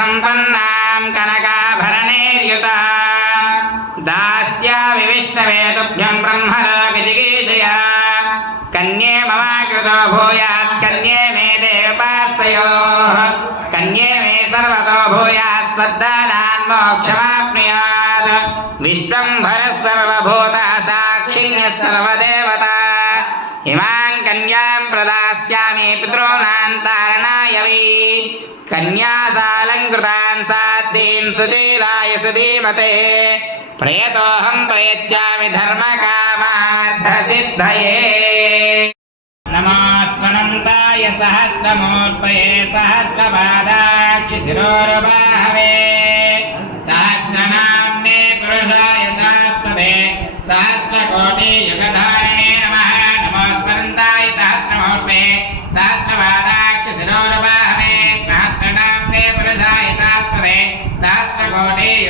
सम्पन्नां कनकाभरणैर्युतां दास्यामि विष्णवे तुभ्यं ब्रह्मलोकजिगीषया कन्ये ममाकृतो भूयात् कन्ये मे देवपात्रयोः कन्ये मे सर्वतो भूयात् स्वदानान् मोक्षमाप्नुयात् विश्वम्भरः सर्वभूतः साक्षिण्यः सर्वदेवता इमां कन्यां प्रदास्यामि पितॄणां तारणाय वै कन्यासालङ्कृतान् साद्धीन् सुशीलाय सुधीमते प्रयतोऽहं प्रयच्छामि धर्मकामार्थसिद्धये नमोऽस्त्वनन्ताय सहस्रमूर्तये सहस्रपादाक्षिशिरोरुबाहवे सहस्रनाम्ने पुरुषाय सहस्रपदे सहस्रकोटियुगधारिणे नमः नमोऽस्त्वनन्ताय सहस्रमूर्तये सहस्रपादाक्षिशिरोरुबाहवे सहस्रनाम्ने पुरुषाय सहस्रपदे सहस्रकोटियुगधारिणे